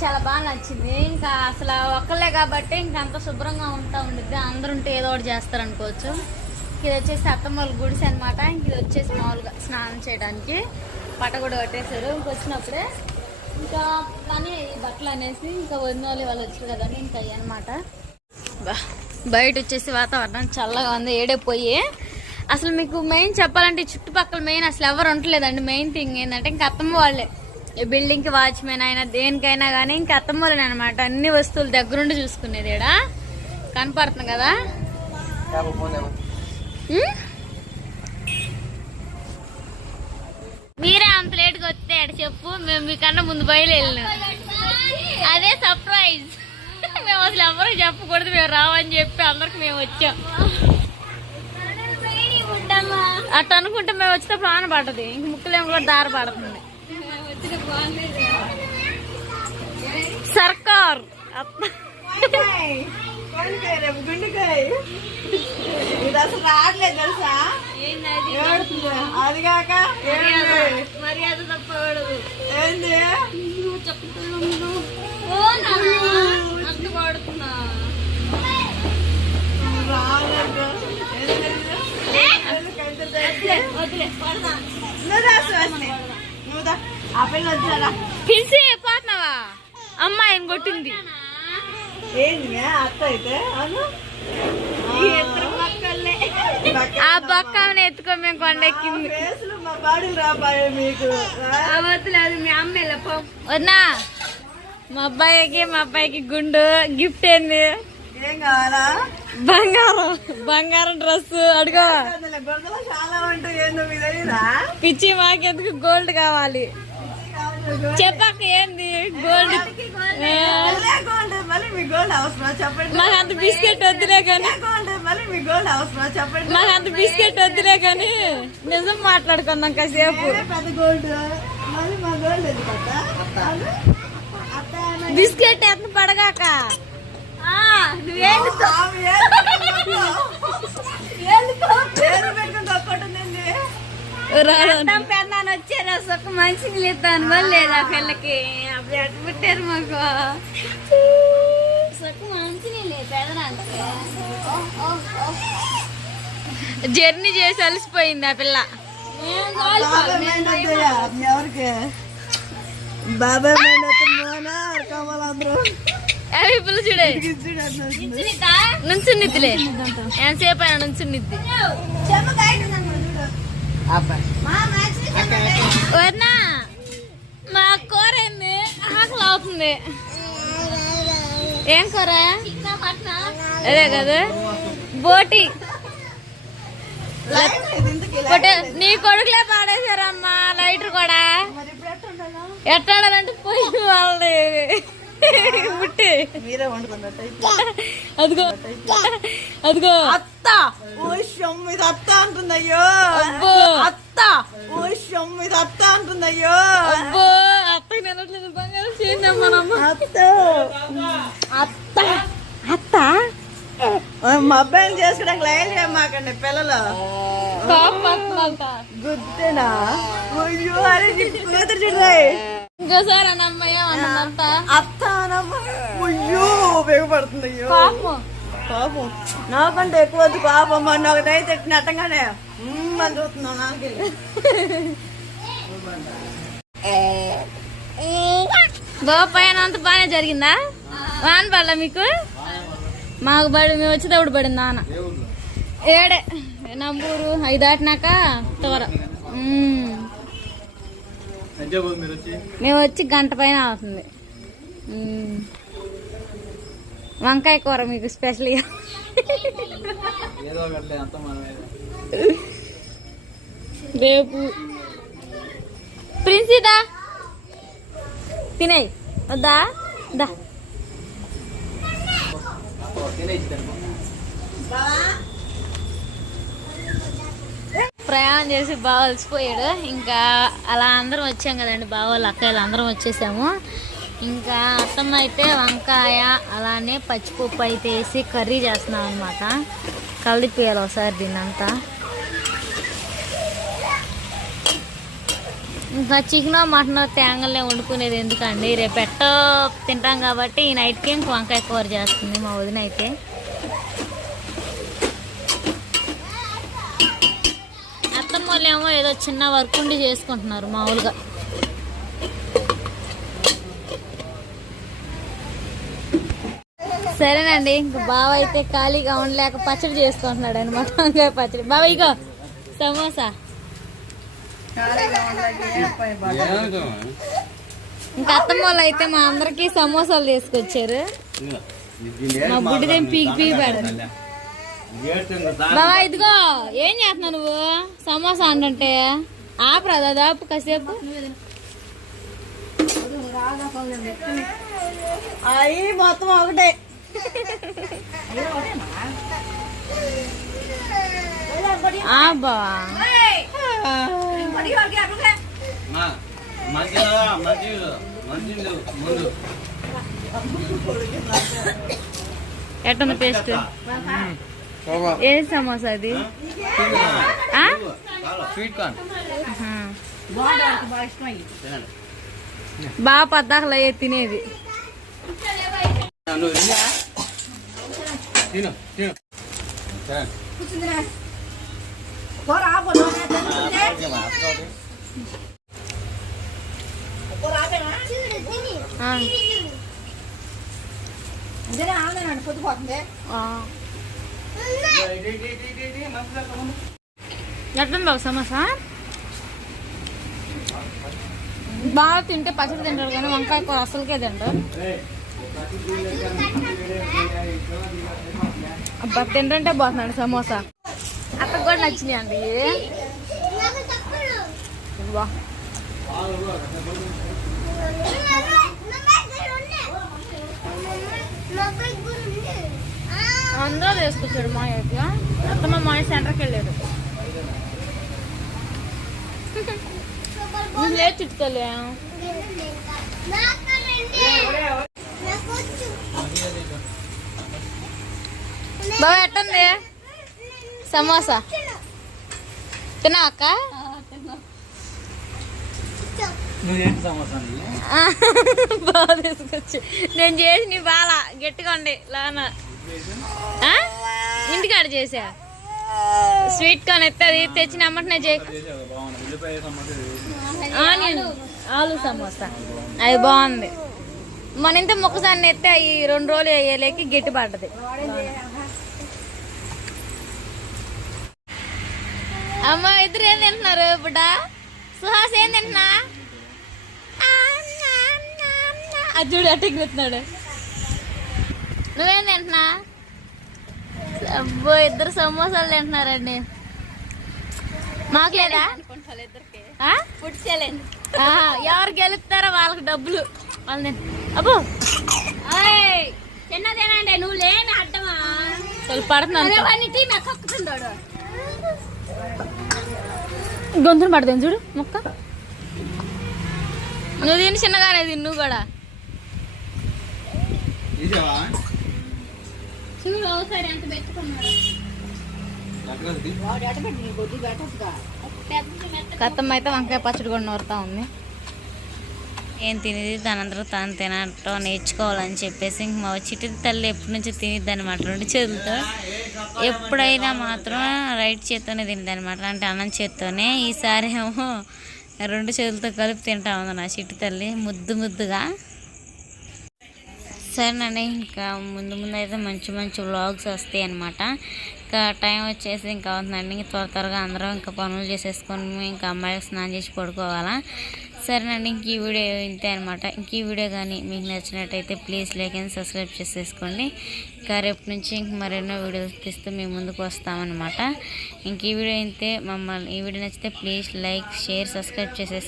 చాలా బాగా నచ్చింది. ఇంకా అసలు ఒక్కలే కాబట్టి ఇంకా అంత శుభ్రంగా ఉంటా ఉండిద్ది. అందరూ ఉంటే ఏదో ఒకటి చేస్తారు అనుకోవచ్చు. ఇది వచ్చేసి అత్తమ్మల గుడిసె అనమాట ఇది వచ్చేసి మామూలుగా స్నానం చేయడానికి పట్ట కూడా కట్టేశారు. ఇంకొచ్చినప్పుడే ఇంకా కానీ ఈ బట్టలు అనేసి ఇంకా వదినోళ్ళు వాళ్ళు వచ్చారు కదండి ఇంకా అయ్యనమాట బయట వచ్చేసి వాతావరణం చల్లగా ఉంది ఏడైపోయి అసలు మీకు మెయిన్ చెప్పాలంటే చుట్టుపక్కల మెయిన్ అసలు ఎవరు ఉండలేదండి. మెయిన్ థింగ్ ఏంటంటే ఇంకా అత్తమ్మ వాళ్ళే. బిల్డింగ్కి వాచ్మెన్ అయినా దేనికైనా కానీ ఇంకా అత్తమ్మ అనమాట అన్ని వస్తువులు దగ్గరుండి చూసుకునేది ఈడ. కనపడుతుంది కదా? మీరే అంత లేట్గా వస్తే ఆడ చెప్పు. మేము మీకన్నా ముందు బయలుదేరినాం. అదే సర్ప్రైజ్. మేము అసలు ఎవరికి చెప్పకూడదు. మేము రావని చెప్పి అందరికి మేము వచ్చాం. అట్ట అనుకుంటే మేము వచ్చిన ప్రాణం పడదు ఇంక ముక్కులేమో కూడా దారి పడుతుంది సర్కార్ ఇది అసలు రావట్లేదు తెలుసా అది కాక. మర్యాద తప్పకూడదు ఏంది. నువ్వు దా. పిలిచి పోతున్నావా కొట్టింది. అత్త అయితే? అను ఆ బొక్క ఎత్తుకో మేము కొండెక్కింది. అమ్మ వద్దా మా అబ్బాయికి మా అబ్బాయికి గుండు గిఫ్ట్ ఏంది? ఏం కావాలా? బంగారం బంగారం డ్రెస్ అడుగో. పిచ్చి మాకెందుకు? గోల్డ్ కావాలి. చెప్పాక ఏంది? గోల్డ్ గోల్డ్ మళ్ళీ మీ గోల్డ్ అవసరం చెప్పండి. మాకు అంత బిస్కెట్ వద్దులే కానీ. గోల్డ్ మళ్ళీ మీ గోల్డ్ అవసరం చెప్పండి. మాకు అంత బిస్కెట్ వద్దులే కానీ నిజం మాట్లాడుకుందాం కాసేపు. బిస్కెట్ ఎంత పడగాక. నువ్వేంటి వచ్చారు ఒక మంచిని లేదాని వల్ల ఆ పిల్లకి. అప్పుడు ఎట్ట పుట్టారు మాకు. సొక్క పెదనానికి జర్నీ చేసి అలసిపోయింది ఆ పిల్ల. ఎవరికి? బాబాయ్ అవి పిల్ల చూడే. నుంచున్నిద్దిలే ఎంతసేపు అయినా నుంచున్నిద్ది చెమ్మ కాయకుందమ్మా, చూడు. వదినా మా కూర ఏంది అవుతుంది ఏం కూర? అదే కదా. బోటి. నీ కొడుకులే పాడేశారమ్మా లైటర్ కూడా? ఎట్టాడాలంటే పోయి వాళ్ళది. వండుకున్నట్టు అదిగో. అదిగో. అత్త. ఓ షమ్మ ఇది అత్త అంటుంది అయ్యో. అబ్బో. అత్త. ఓ షమ్మ ఇది అత్త అంటుంది అయ్యో. అబ్బో అత్తకి నిలట్లేదు అత్త. అత్త. అత్త? మా అబ్బాయిని చేసుకోవడానికి లైన్ మాకండి పిల్లలు. గుద్దేనా? అయ్యో అరే కూతురు చూడరాయ్ ఇంకోసారి అన్నమ్మయ్య అన్నంత అత్త అనమ్మ అయ్యో ఉపయోగపడుతుంది. అయ్యో. పాపం పాపం నాకంటే ఎక్కువ వద్దు పాపం. మొన్న ఒక దయ తిట్టి నట్టంగానే అని చూస్తున్నావు నాకు గోపాయన అంత బాగానే జరిగిందా? వాన పడలా మీకు? మాకు పడి మేము వచ్చేటప్పుడు పడింది నాన్న ఏడే నంబూరు అవి దాటినాక తోర. మేము. వచ్చి గంట పైన అవుతుంది. వంకాయ కూర మీకు స్పెషల్గా రేపు. ప్రిన్సిదా? తినేయి వద్దా? దా. ప్రయాణం చేసి బాగా అలసిపోయాడు. ఇంకా అలా అందరం వచ్చాం కదండి బావాళ్ళు అక్కయ్యలు అందరం వచ్చేసాము. ఇంకా అత్తమ్మ అయితే వంకాయ అలానే పచ్చిపప్పు అయితే వేసి కర్రీ చేస్తున్నాం అనమాట కలిపియాలి ఒకసారి దీన్నంతా. ఇంకా చికెన్ మటన్ తేంగలే వండుకునేది ఎందుకండి? రేపు ఎట్ట తింటాం కాబట్టి ఈ నైట్కి ఇంక వంకాయ కూర చేస్తుంది మా వదిన అయితే. అత్తమ్మ వాళ్ళు ఏమో ఏదో చిన్న వర్క్ ఉండి చేసుకుంటున్నారు మామూలుగా. సరేనండి ఇంక బావ అయితే ఖాళీగా ఉండలేక పచ్చడి చేసుకుంటున్నాడు అనమాట వంకాయ పచ్చడి. బావ ఇగో సమోసా ఖాళీగా ఉండకి ఏం పని బాగా. ఇంకా అత్తమ్మ వాళ్ళు అయితే మా అందరికి సమోసాలు తీసుకొచ్చారు. మా బుడ్డిదేం పీకి పీకి పెడదు. బాబా ఇదిగో ఏం చేస్తున్నావు నువ్వు? సమోసా అంటే ఆపరా దాదాపు కాసేపు. అవి మొత్తం ఒకటే. ఆ బా మంచిగా మంచిగా మంచిగా ముందు ఎట్టుంది పేస్ట్? ఏ సమోసా అది? ఆ? Sweet corn. బాగా పద్దాకలు అయ్యే తినేది? తిను తిను. తినండి. కూర్చుందిరా. ఎట్లుంది సమోసా బాగా తింటే పచ్చడి తింటారు కానీ వంకాయ కూర అసలుకే తింటారు అబ్బా తింటే పోతున్నాడు సమోసా అత్తకు కూడా నచ్చినాయి అండి బా అందరూ తీసుకొచ్చాడు మా యొక్క అత్తమ్మ మా సెంటర్కి వెళ్ళాడు. లే లేదు చుట్టుకోలే బాబా ఎట్టుంది? సమోసా? తిన్నా అక్క నువ్వేంటి సమోసా నీది? ఆ, బాగా తీసుకొచ్చి. నేను చేసి నీ బాల గట్టిగా ఉండి ఇంటికాడ చేసా. స్వీట్ కార్న్ ఎత్తది తెచ్చిన అమ్మటనే చేయ. ఆనియన్. ఆలు సమోసా. అది బాగుంది. మన ఇంత మొక్కసాన్ని ఎత్తే అవి రెండు రోజులు అయ్యేలేకి గట్టి పడ్డది. అమ్మ ఇద్దరు ఏం తింటున్నారు బుడ్డ సుహాస్ ఏం తింటున్నా? అది చూడు అట్ట ఎగురుతున్నాడు నువ్వేం తింటున్నా? అబ్బో ఇద్దరు సమోసాలు తింటున్నారండి. మాకు లేదా? ఆహా, ఎవరు గెలుస్తారో వాళ్ళకి డబ్బులు. వాళ్ళని అబ్బో! చిన్నదేనండి నువ్వు లేని అడ్డమా? మెక్కొక్కుతుండోడు గొంతును పడుతుంది చూడు మొక్క. నువ్వు తిని చిన్నగానే తిను నువ్వు కూడా? చూడు ఒకసారి ఎంత పెట్టుకున్నాడు కత్తమ్మ అయితే వంకాయ పచ్చడి కూడా నూరుతా ఉంది. ఏం తినేది? దాని అందరూ తాను తినటం నేర్చుకోవాలని చెప్పేసి ఇంక మా చిట్టి తల్లి ఎప్పటి నుంచో తినిద్ది అనమాట రెండు చేతులతో. ఎప్పుడైనా మాత్రం రైట్ చేత్తోనే తినిద్ది అనమాట అంటే అన్నం చేత్తోనే. ఈసారి ఏమో రెండు చేతులతో కలిపి తింటా ఉంది నా చిట్టి తల్లి. ముద్దు ముద్దుగా. సరేనండి ఇంకా ముందు ముందు అయితే మంచి మంచి వ్లాగ్స్ వస్తాయి అనమాట ఇంకా టైం వచ్చేసి ఇంకా అవుతుందండి. ఇంకా త్వర త్వరగా అందరం ఇంకా పనులు చేసేసుకొని ఇంకా అమ్మాయిలు స్నానం చేసి పడుకోవాలా. సరేనండి ఇంక ఈ వీడియో ఇంతే అనమాట ఇంక ఈ వీడియో కానీ మీకు నచ్చినట్టయితే ప్లీజ్ లైక్ అండ్ సబ్స్క్రైబ్ చేసేసుకోండి. ఇంకా రేపు నుంచి ఇంక మరెన్నో వీడియోస్ తీస్తూ మేము ముందుకు వస్తామన్నమాట. ఇంక ఈ వీడియో అయితే మమ్మల్ని ఈ వీడియో నచ్చితే ప్లీజ్ లైక్ షేర్ సబ్స్క్రైబ్ చేసేసి